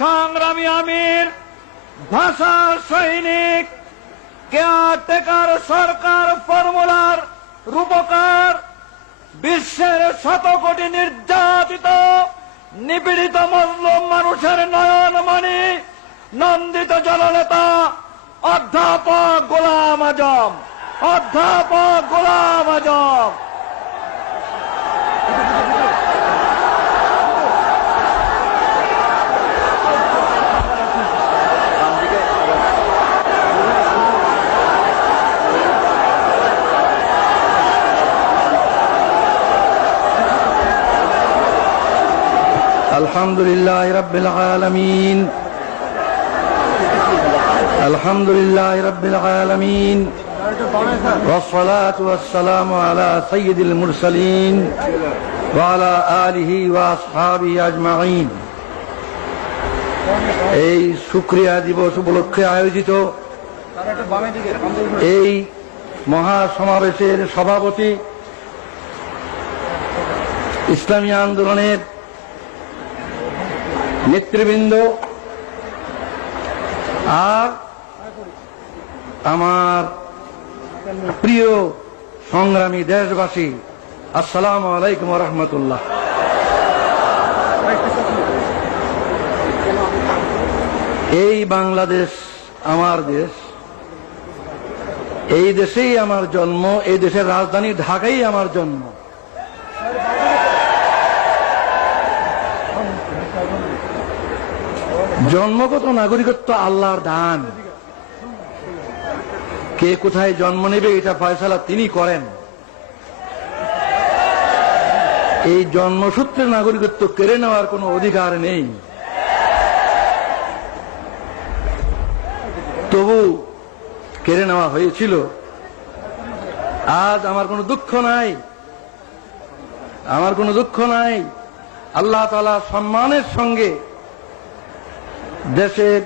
সংগ্রামী আমির, ভাষা সৈনিক কেয়ারটেকার সরকার ফর্মুলার রূপকার, বিশ্বের শত কোটি নির্যাতিত, নিপীড়িত মজলুম মানুষের নয়নমণি নন্দিত জননেতা, অধ্যাপক গোলাম আজম, অধ্যাপক গোলাম আজম। الحمد لله رب العالمين الحمد لله رب العالمين والصلاة والسلام على سيد المرسلين وعلى آله وأصحابه أجمعين এই শুক্রিয়া দিবস উপলক্ষে আয়োজিত এই মহা সমাবেশের সভাপতি ইসলামী আন্দোলনের নেতৃবৃন্দ আর আমার প্রিয় সংগ্রামী দেশবাসী, আসসালামু আলাইকুম রহমতুল্লাহ। এই বাংলাদেশ আমার দেশ। এই দেশেই আমার জন্ম, এই দেশের রাজধানী ঢাকাই আমার জন্ম। জন্মগত নাগরিকত্ব আল্লাহর দান। কে কোথায় জন্ম নেবে, এটা ফয়সালা তিনি করেন। এই জন্মসূত্রে নাগরিকত্ব কেড়ে নেওয়ার কোনো অধিকার নেই। তবু কেড়ে নেওয়া হয়েছিল। আজ আমার কোনো দুঃখ নাই। আমার কোনো দুঃখ নাই। আল্লাহ তালা সম্মানের সঙ্গে দেশের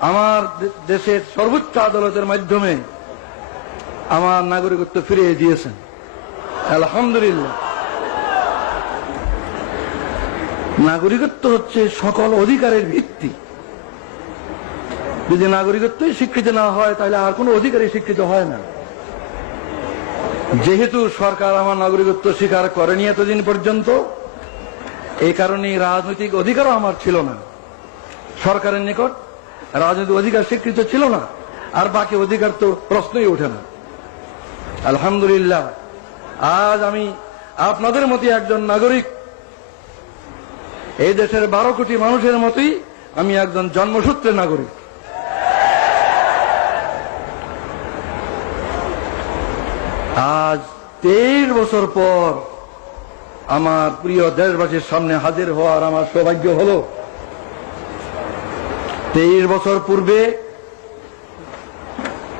আমার দেশের সর্বোচ্চ আদালতের মাধ্যমে আমার নাগরিকত্ব ফিরিয়ে দিয়েছেন। আলহামদুলিল্লাহ। নাগরিকত্ব হচ্ছে সকল অধিকারের ভিত্তি। যদি নাগরিকত্বই স্বীকৃত না হয়, তাহলে আর কোনো অধিকারই স্বীকৃত হয় না। যেহেতু সরকার আমার নাগরিকত্ব স্বীকার করেনি এতদিন পর্যন্ত, এই কারণে রাজনৈতিক অধিকারও আমার ছিল না। সরকারের নিকট, রাজনৈতিক অধিকার স্বীকৃত ছিল না, আর বাকি অধিকার তো প্রশ্নই ওঠে না। আলহামদুলিল্লাহ, আজ আমি আপনাদের মতো একজন নাগরিক। এই দেশের বারো কোটি মানুষের মতোই আমি একজন জন্মসূত্রের নাগরিক। আজ তেইশ বছর পর আমার প্রিয় দেশবাসীর সামনে হাজির হওয়ার আমার সৌভাগ্য হলো। তেইশ বছর পূর্বে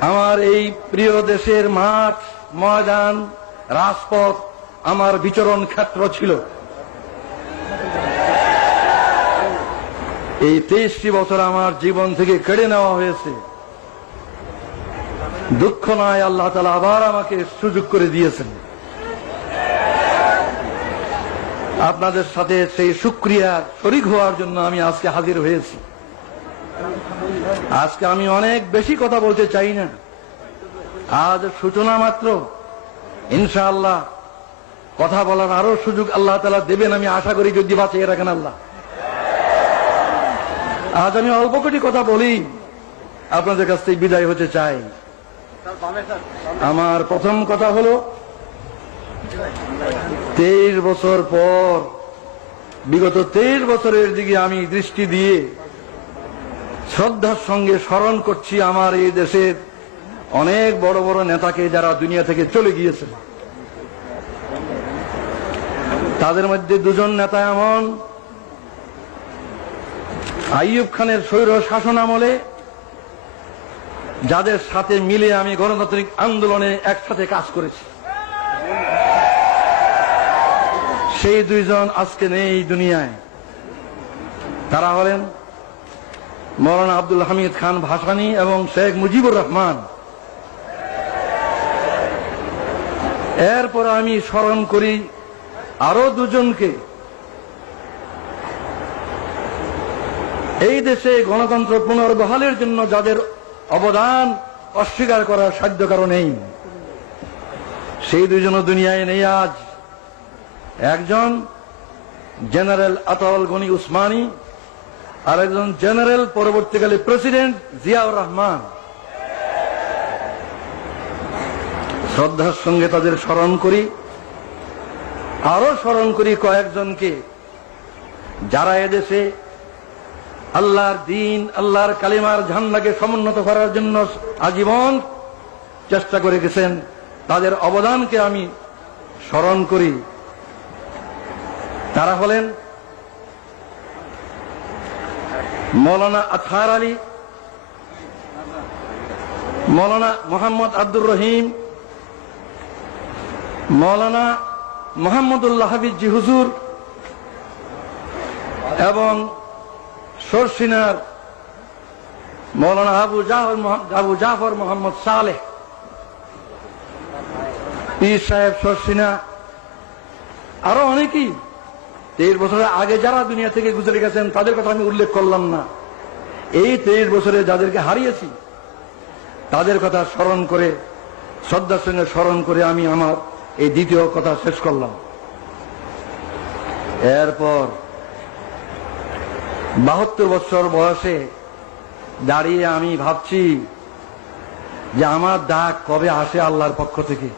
আমার এই প্রিয় দেশের মাঠ, ময়দান, রাজপথ আমার বিচরণ ক্ষেত্র ছিল। এই তেইশটি বছর আমার জীবন থেকে কেড়ে নেওয়া হয়েছে। দুঃখ নয় আল্লাহ তালা আবার আমাকে সুযোগ করে দিয়েছেন। আপনাদের সাথে সেই সুক্রিয়া শরিক হওয়ার জন্য আমি আজকে হাজির হয়েছি। আজকে আমি অনেক বেশি কথা বলতে চাই না। আজ সূচনা মাত্র। ইনশাআল্লাহ কথা বলার আরও সুযোগ আল্লাহ তালা দেবেন, আমি আশা করি যদি বাঁচিয়ে রাখেন আল্লাহ। আজ আমি অল্প কটি কথা বলি, আপনাদের কাছ থেকে বিদায় হতে চাই। আমার প্রথম কথা হলো, তেইশ বছর পর, বিগত তেইশ বছরের দিকে আমি দৃষ্টি দিয়ে শ্রদ্ধার সঙ্গে স্মরণ করছি আমার এই দেশের অনেক বড় বড় নেতাকে যারা দুনিয়া থেকে চলে গিয়েছে। তাদের মধ্যে দুজন নেতা এমন, আইয়ুব খানের স্বৈর শাসন আমলে, যাদের সাথে মিলে আমি গণতান্ত্রিক আন্দোলনে একসাথে কাজ করেছি। সেই দুইজন আজকে নেই দুনিয়ায়। তারা হলেন মৌলানা আব্দুল হামিদ খান ভাসানি এবং শেখ মুজিবুর রহমান। এরপর আমি স্মরণ করি আরও দুজনকে। এই দেশে গণতন্ত্র পুনর্বহালের জন্য যাদের অবদান অস্বীকার করার সাধ্য কারণ নেই। সেই দুজন দুনিয়ায় নেই আজ। একজন জেনারেল আতাউল গনি উসমানী আর একজন জেনারেল, পরবর্তীকালে প্রেসিডেন্ট জিয়াউর রহমান। শ্রদ্ধার সঙ্গে তাদের স্মরণ করি। আরও স্মরণ করি কয়েকজনকে। যারা এদেশে আল্লাহর দিন, আল্লাহর কালিমার ঝান্ডাকে সমুন্নত করার জন্য আজীবন চেষ্টা করে গেছেন, তাদের অবদানকে আমি স্মরণ করি। তারা হলেন মৌলানা আথার আলী, মৌলানা মোহাম্মদ আব্দুর রহিম, মৌলানা মোহাম্মদুল্লাহ হাবিজি হুজুর এবং সরসিনার মৌলানা আবু জাফর আবু জাফর মোহাম্মদ সালেহ। পীর সাহেব সরসিনা, আরও অনেকেই তেইশ বছরের আগে যারা দুনিয়া থেকে গুজরে গেছেন, তাদের কথা আমি উল্লেখ করলাম না। এই তেইশ বছরে যাদেরকে হারিয়েছি, তাদের কথা স্মরণ করে, শ্রদ্ধার সঙ্গে স্মরণ করে আমি আমার এই দ্বিতীয় কথা শেষ করলাম। এরপর বাহাত্তর বছর বয়সে দাঁড়িয়ে আমি ভাবছি যে আমার ডাক কবে আসে আল্লাহর পক্ষ থেকে?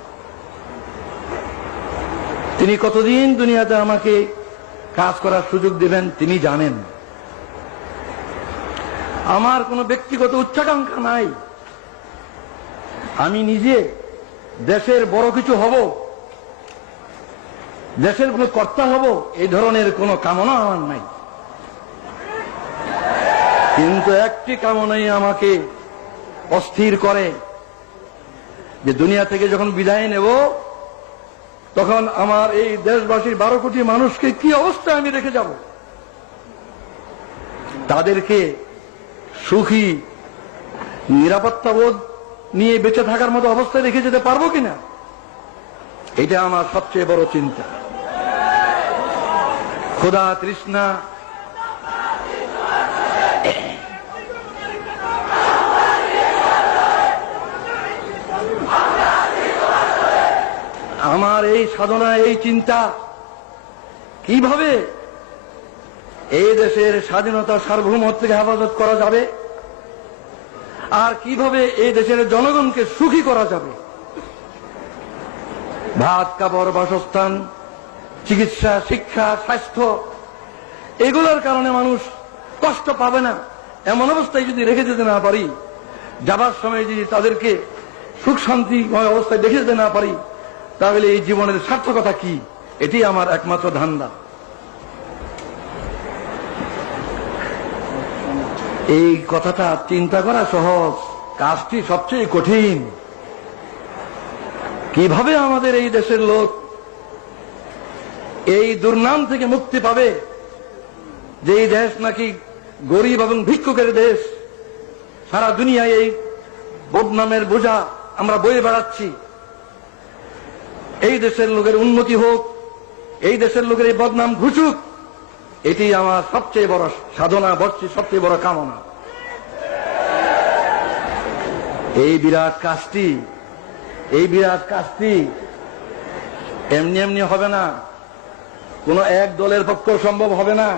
তিনি কতদিন দুনিয়াতে আমাকে কাজ করার সুযোগ দিবেন, তিনি জানেন। আমার কোনো ব্যক্তিগত উচ্চাকাঙ্ক্ষা নাই। আমি নিজে দেশের বড় কিছু হব, দেশের কোনো কর্তা হব, এই ধরনের কোনো কামনা আমার নাই। কিন্তু একটি কামনাই আমাকে অস্থির করে, যে দুনিয়া থেকে যখন বিদায় নেব তখন আমার এই দেশবাসীর বারো কোটি মানুষকে কি অবস্থায় আমি রেখে যাব? তাদেরকে সুখী নিরাপত্তা বোধ নিয়ে বেঁচে থাকার মতো অবস্থায় রেখে যেতে পারব কিনা? এটা আমার সবচেয়ে বড় চিন্তা। খোদা তৃষ্ণা আমার এই সাধনা, এই চিন্তা, কীভাবে এই দেশের স্বাধীনতা সার্বভৌমত্বকে হেফাজত করা যাবে? আর কীভাবে এই দেশের জনগণকে সুখী করা যাবে? ভাত, কাপড়, বাসস্থান, চিকিৎসা, শিক্ষা, স্বাস্থ্য, এগুলোর কারণে মানুষ কষ্ট পাবে না। এমন অবস্থায় যদি রেখে যেতে না পারি, যাবার সময় যদি তাদেরকে সুখ শান্তিময় অবস্থায় দেখে যেতে না পারি তাহলে এই জীবনের সার্থকতা কি? এটি আমার একমাত্র ধান্দা। এই কথাটা চিন্তা করা সহজ, কাজটি সবচেয়ে কঠিন। কীভাবে আমাদের এই দেশের লোক এই দুর্নাম থেকে মুক্তি পাবে? যে এই দেশ নাকি গরিব এবং ভিক্ষুকের দেশ। সারা দুনিয়ায় এই বদনামের বোঝা আমরা বয়ে বেড়াচ্ছি। এই দেশের লোকের উন্নতি হোক, এই দেশের লোকের এই বদনাম ঘুচুক এটি আমার সবচেয়ে বড় সাধনা বর্ষি সবচেয়ে বড় কামনা। এই বিরাট কাজটি, এই বিরাট কাজটি এমনি এমনি হবে না। কোন এক দলের পক্ষ সম্ভব হবে না।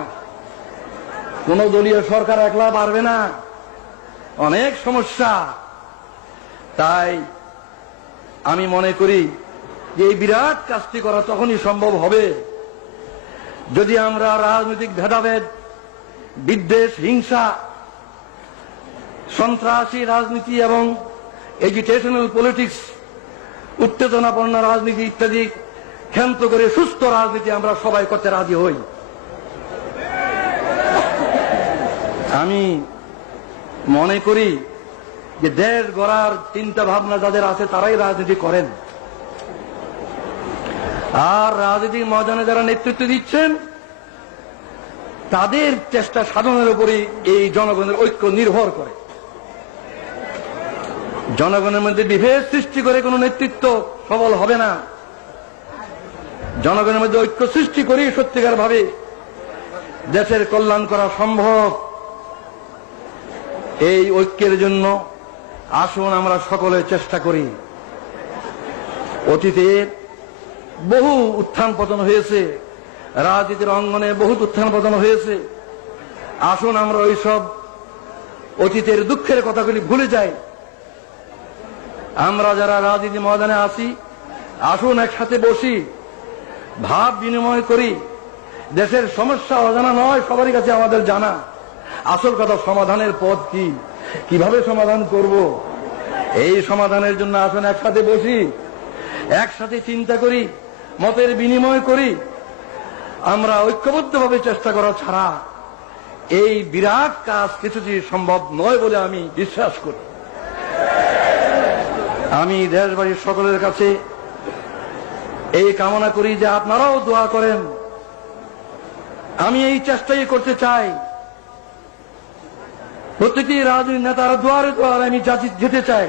কোন দলীয় সরকার একলা পারবে না। অনেক সমস্যা। তাই আমি মনে করি যে এই বিরাট কাজটি করা তখনই সম্ভব হবে যদি আমরা রাজনৈতিক ভেদাভেদ, বিদ্বেষ, হিংসা, সন্ত্রাসী রাজনীতি এবং এডুকেশনাল পলিটিক্স, উত্তেজনাপন্ন রাজনীতি ইত্যাদি ক্ষান্ত করে সুস্থ রাজনীতি আমরা সবাই করতে রাজি হই। আমি মনে করি যে দেশ গড়ার চিন্তা ভাবনা যাদের আছে তারাই রাজনীতি করেন। আর রাজনীতিক ময়দানে যারা নেতৃত্ব দিচ্ছেন, তাদের চেষ্টা সাধনের উপরই এই জনগণের ঐক্য নির্ভর করে। জনগণের মধ্যে বিভেদ সৃষ্টি করে কোনো নেতৃত্ব সবল হবে না। জনগণের মধ্যে ঐক্য সৃষ্টি করেই সত্যিকার ভাবে দেশের কল্যাণ করা সম্ভব। এই ঐক্যের জন্য আসুন আমরা সকলে চেষ্টা করি। অতীতের বহু উত্থান পতন হয়েছে। রাজনীতির অঙ্গনে বহুত উত্থান পতন হয়েছে। আসুন আমরা ওইসব অতীতের দুঃখের কথাগুলি ভুলে যাই। আমরা যারা রাজনীতি ময়দানে আসি আসুন একসাথে বসি, ভাব বিনিময় করি। দেশের সমস্যা অজানা নয়, সবারই কাছে আমাদের জানা। আসল কথা, সমাধানের পথ কি? কীভাবে সমাধান করব? এই সমাধানের জন্য আসুন একসাথে বসি, একসাথে চিন্তা করি। মতের বিনিময় করি, আমরা ঐক্যবদ্ধভাবে চেষ্টা করা ছাড়া এই বিরাট কাজ কিছুটি সম্ভব নয় বলে আমি বিশ্বাস করি। আমি দেশবাসীর সকলের কাছে এই কামনা করি যে আপনারাও দোয়া করেন। আমি এই চেষ্টাই করতে চাই। প্রত্যেকটি রাজনৈতিক নেতার দুয়ারে দুয়ারে আমি যেতে চাই।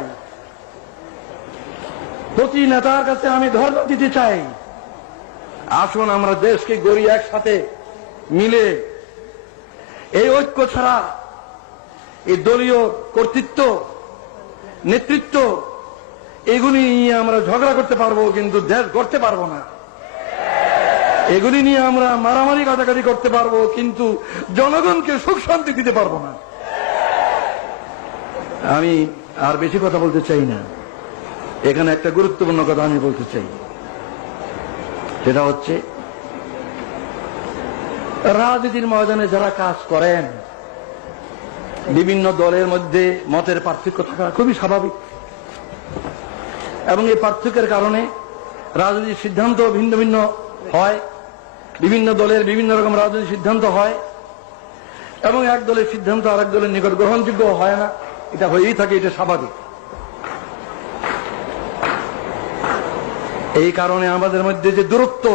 প্রতি নেতার কাছে আমি ধর্ম দিতে চাই। আসুন, আমরা দেশকে গড়ি একসাথে মিলে এই ঐক্য ছাড়া এই দলীয় কর্তৃত্ব, নেতৃত্ব, এগুলি নিয়ে আমরা ঝগড়া করতে পারব, কিন্তু দেশ গড়তে পারব না। এগুলি নিয়ে আমরা মারামারি কাটাকাটি করতে পারব, কিন্তু জনগণকে সুখ শান্তি দিতে পারব না। আমি আর বেশি কথা বলতে চাই না। এখানে একটা গুরুত্বপূর্ণ কথা আমি বলতে চাই। সেটা হচ্ছে, রাজনীতির ময়দানে যারা কাজ করেন, বিভিন্ন দলের মধ্যে মতের পার্থক্য থাকা খুবই স্বাভাবিক। এবং এই পার্থক্যের কারণে রাজনৈতিক সিদ্ধান্ত ভিন্ন ভিন্ন হয়, বিভিন্ন দলের বিভিন্ন রকম রাজনৈতিক সিদ্ধান্ত হয়, এবং এক দলের সিদ্ধান্ত আরেক দলের নিকট গ্রহণযোগ্য হয় না। এটা হয়েই থাকে, এটা স্বাভাবিক। এই কারণে আমাদের মধ্যে যে দূরত্ব,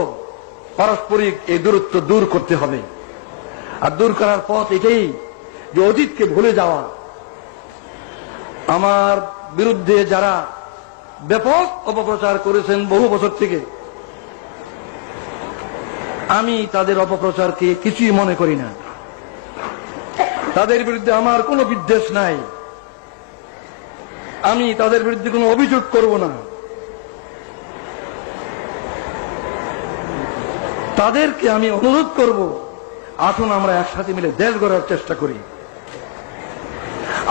পারস্পরিক এই দূরত্ব দূর করতে হবে। আর দূর করার পথ এটাই যে অতীতকে ভুলে যাওয়া। আমার বিরুদ্ধে যারা ব্যাপক অপপ্রচার করেছেন বহু বছর থেকে, আমি তাদের অপপ্রচারকে কিছুই মনে করি না। তাদের বিরুদ্ধে আমার কোনো বিদ্বেষ নাই। আমি তাদের বিরুদ্ধে কোনো অভিযোগ করব না। তাদেরকে আমি অনুরোধ করব, আসুন আমরা একসাথে মিলে দেশ গড়ার চেষ্টা করি।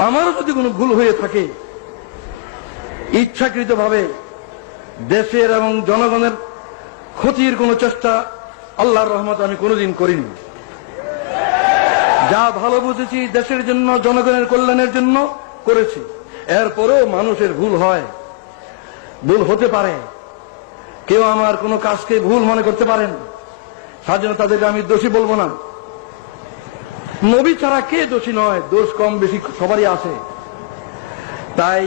আমারও যদি কোনো ভুল হয়ে থাকে, ইচ্ছাকৃতভাবে দেশের এবং জনগণের ক্ষতির কোনো চেষ্টা আল্লাহর রহমত আমি কোনোদিন করিনি। যা ভালো বুঝেছি দেশের জন্য, জনগণের কল্যাণের জন্য করেছি। এরপরেও মানুষের ভুল হয়, ভুল হতে পারে। কেউ আমার কোনো কাজকে ভুল মনে করতে পারেন? তার জন্য তাদেরকে আমি দোষী বলব না। নবী ছাড়া কে দোষী নয়? দোষ কম বেশি সবারই আছে। তাই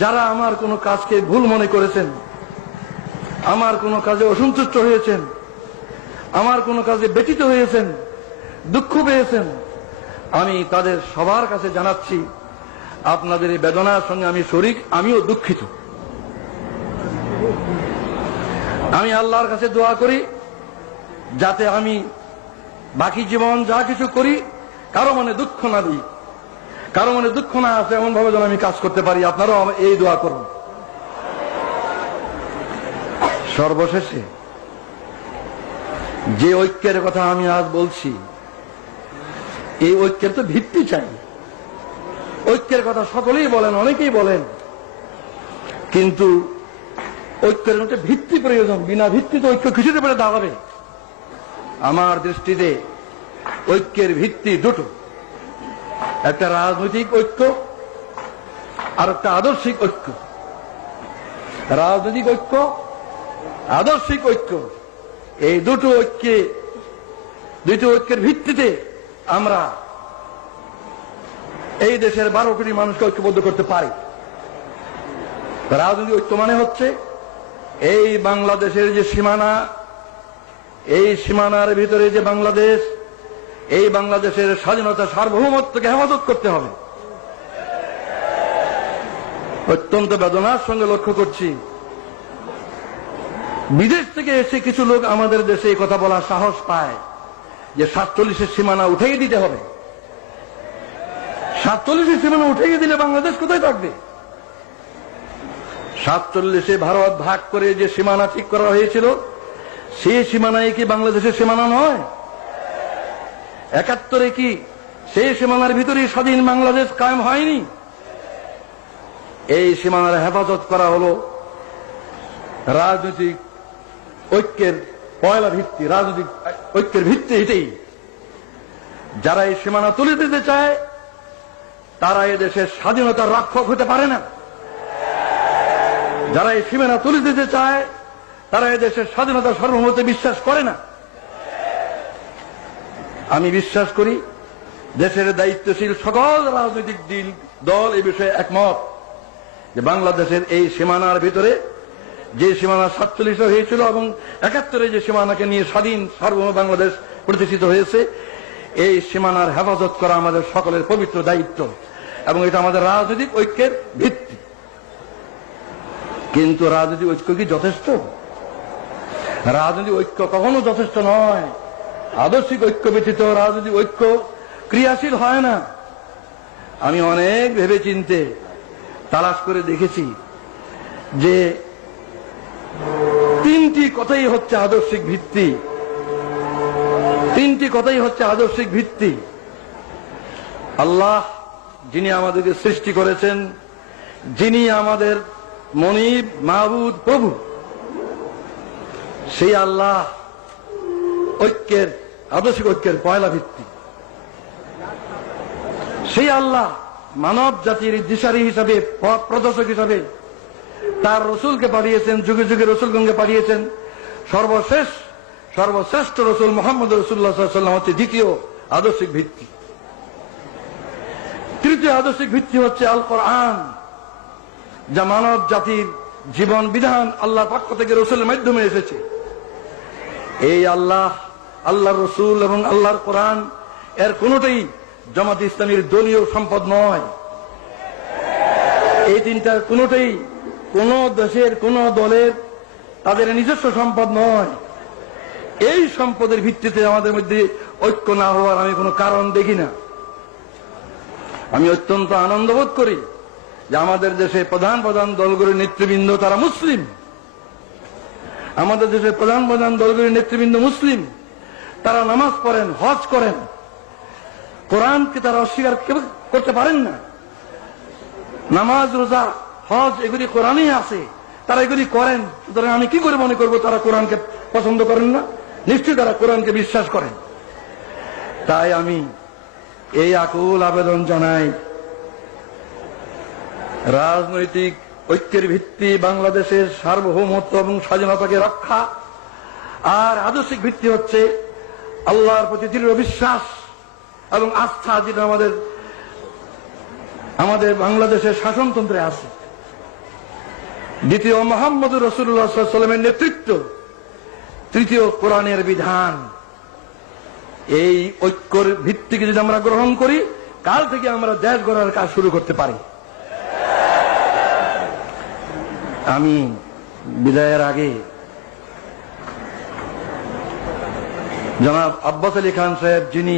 যারা আমার কোনো কাজকে ভুল মনে করেছেন, আমার কোনো কাজে অসন্তুষ্ট হয়েছেন, আমার কোনো কাজে ব্যতীত হয়েছেন, দুঃখ পেয়েছেন, আমি তাদের সবার কাছে জানাচ্ছি, আপনাদের এই বেদনার সঙ্গে আমি শরিক, আমিও দুঃখিত। আমি আল্লাহর কাছে দোয়া করি। যাতে আমি বাকি জীবন যা কিছু করি, কারও মনে দুঃখ না দিই। কারও মনে দুঃখ না আসে এমন ভাবে যেন আমি কাজ করতে পারি। আপনারাও এই দোয়া করুন। সর্বশেষে, যে ঐক্যের কথা আমি আজ বলছি, এই ঐক্যের তো ভিত্তি চাই। ঐক্যের কথা সকলেই বলেন, অনেকেই বলেন। কিন্তু ঐক্যের মধ্যে ভিত্তি প্রয়োজন। বিনা ভিত্তিতে ঐক্য কিছুতে পেরে দাঁড়াবে? আমার দৃষ্টিতে ঐক্যের ভিত্তি দুটো। একটা রাজনৈতিক ঐক্য আর একটা আদর্শিক ঐক্য। রাজনৈতিক ঐক্য, আদর্শিক ঐক্য, এই দুটো ঐক্যে, দুটো ঐক্যের ভিত্তিতে আমরা এই দেশের বারো কোটি মানুষকে ঐক্যবদ্ধ করতে পারি। রাজনৈতিক ঐক্য মানে হচ্ছে এই বাংলাদেশের যে সীমানা এই সীমানার ভিতরে যে বাংলাদেশ, এই বাংলাদেশের স্বাধীনতা সার্বভৌমত্বকে হেফাজত করতে হবে। অত্যন্ত বেদনার সঙ্গে লক্ষ্য করছি। বিদেশ থেকে এসে কিছু লোক আমাদের দেশে এই কথা বলার সাহস পায় যে সাতচল্লিশের সীমানা উঠেই দিতে হবে। সাতচল্লিশে সীমানা উঠে দিলে বাংলাদেশ কোথায় থাকবে? সাতচল্লিশে ভারত ভাগ করে যে সীমানা ঠিক করা হয়েছিল সেই সীমানায় কি বাংলাদেশের সীমানা নয়। একাত্তরে কি সেই সীমানার ভিতরে স্বাধীন বাংলাদেশ কায়েম হয়নি। এই সীমানার হেফাজত করা হলো রাজনৈতিক ঐক্যের পয়লা ভিত্তি, রাজনৈতিক ঐক্যের ভিত্তি এটাই। যারা এই সীমানা তুলে দিতে চায়, তারা এদেশের স্বাধীনতার রক্ষক হতে পারে না। যারা এই সীমানা তুলে দিতে চায় তারা এদেশের স্বাধীনতা সর্বমতে বিশ্বাস করে না। আমি বিশ্বাস করি, দেশের দায়িত্বশীল সকল রাজনৈতিক দিল দল এ বিষয়ে একমত যে বাংলাদেশের এই সীমানার ভিতরে যে সীমানা সাতচল্লিশে হয়েছিল এবং একাত্তরে যে সীমানাকে নিয়ে স্বাধীন সার্বভৌম বাংলাদেশ প্রতিষ্ঠিত হয়েছে, এই সীমানার হেফাজত করা আমাদের সকলের পবিত্র দায়িত্ব এবং এটা আমাদের রাজনৈতিক ঐক্যের ভিত্তি। কিন্তু রাজনৈতিক ঐক্য কি যথেষ্ট? রাজনৈতিক ঐক্য কখনো যথেষ্ট নয়। আদর্শিক ঐক্য ব্যতীত রাজনৈতিক ঐক্য ক্রিয়াশীল হয় না। আমি অনেক ভেবে চিনতে তালাশ করে দেখেছি যে তিনটি কথাই হচ্ছে আদর্শিক ভিত্তি। তিনটি কথাই হচ্ছে আদর্শিক ভিত্তি। আল্লাহ যিনি আমাদেরকে সৃষ্টি করেছেন, যিনি আমাদের মনিব মাহবুদ প্রভু সেই আল্লাহ ঐক্যের, আদর্শিক ঐক্যের পয়লা ভিত্তি। সেই আল্লাহ মানব জাতির দিশারি হিসাবে, পথ প্রদর্শক হিসাবে তার রসুলকে পাঠিয়েছেন, যুগে যুগে রসুলগঞ্জে পাঠিয়েছেন। সর্বশেষ, সর্বশ্রেষ্ঠ রসুল মোহাম্মদ রসুল্লাহ সাল্লাম হচ্ছে দ্বিতীয় আদর্শিক ভিত্তি। তৃতীয় আদর্শিক ভিত্তি হচ্ছে আল কোরআন যা মানব জাতির জীবন বিধান আল্লাহ পক্ষ থেকে রসুলের মাধ্যমে এসেছে। এই আল্লাহ আল্লাহ রসুল এবং আল্লাহর কোরআন, এর কোনটাই জামাত ইসলামীর দলীয় সম্পদ নয়। এই তিনটার কোনটাই কোন দেশের, কোন দলের তাদের নিজস্ব সম্পদ নয়। এই সম্পদের ভিত্তিতে আমাদের মধ্যে ঐক্য না হওয়ার আমি কোনো কারণ দেখি না। আমি অত্যন্ত আনন্দ বোধ করি যে আমাদের দেশে প্রধান প্রধান দলগুলির নেতৃবৃন্দ তারা মুসলিম। আমাদের দেশের প্রধান প্রধান দলগুলির নেতৃবৃন্দ মুসলিম, তারা নামাজ পড়েন, হজ করেন। কোরআনকে তারা অস্বীকার করতে পারেন না। নামাজ, রোজা, হজ, এগুলি কোরআনই আছে। তারা এগুলি করেন। সুতরাং আমি কি করে মনে করব তারা কোরআনকে পছন্দ করেন না? নিশ্চয়ই তারা কোরআনকে বিশ্বাস করেন। তাই আমি এই আকুল আবেদন জানাই। রাজনৈতিক ঐক্যের ভিত্তি বাংলাদেশের সার্বভৌমত্ব এবং স্বাধীনতাকে রক্ষা। আর আদর্শিক ভিত্তি হচ্ছে আল্লাহর প্রতি দৃঢ় বিশ্বাস এবং আস্থা যেটা আমাদের আমাদের বাংলাদেশের শাসনতন্ত্রে আছে। দ্বিতীয় মোহাম্মদ রসুল্লাহ সাল্লামের নেতৃত্ব, তৃতীয় কোরআনের বিধান। এই ঐক্যর ভিত্তিকে যদি আমরা গ্রহণ করি, কাল থেকে আমরা দেশ গড়ার কাজ শুরু করতে পারি। আমি বিদায়ের আগে জনাব আব্বাস আলী খান সাহেব, যিনি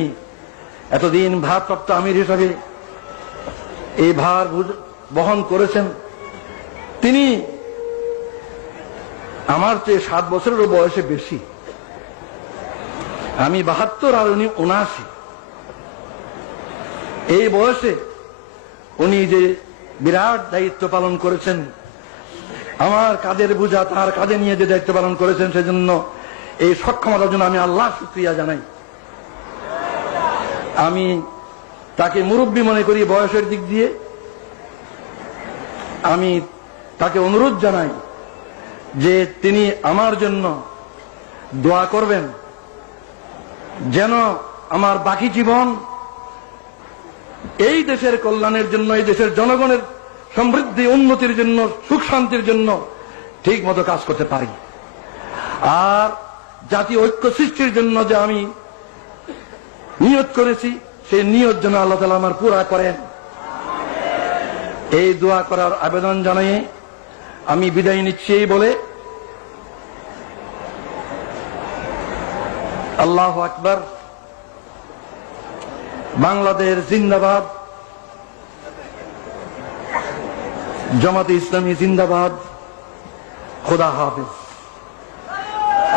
এতদিন ভারপ্রাপ্ত আমির হিসাবে এই ভার বহন করেছেন, তিনি আমার চেয়ে সাত বছরেরও বয়সে বেশি। আমি বাহাত্তর আর উনি উনআশি এই বয়সে উনি যে বিরাট দায়িত্ব পালন করেছেন আমার কাদের বোঝা তার কাজে নিয়ে যে দায়িত্ব পালন করেছেন সেজন্য এই সক্ষমতার জন্য আমি আল্লাহ শুক্রিয়া জানাই। আমি তাকে মুরব্বী মনে করি বয়সের দিক দিয়ে। আমি তাকে অনুরোধ জানাই যে তিনি আমার জন্য দোয়া করবেন যেন আমার বাকি জীবন এই দেশের কল্যাণের জন্য, এই দেশের জনগণের সমৃদ্ধি, উন্নতির জন্য, সুখ শান্তির জন্য ঠিক মতো কাজ করতে পারি। আর জাতীয় ঐক্য সৃষ্টির জন্য যে আমি নিয়ত করেছি, সেই নিয়ত যেন আল্লাহ তালা আমার পুরা করেন। এই দোয়া করার আবেদন জানিয়ে আমি বিদায় নিচ্ছি এই বলে। আল্লাহ আকবর। বাংলাদেশ জিন্দাবাদ। জামাতে ইসলামী জিন্দাবাদ। খোদা হাফিজ।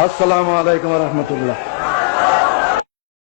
আসসালামু আলাইকুম রহমতুল্লাহ।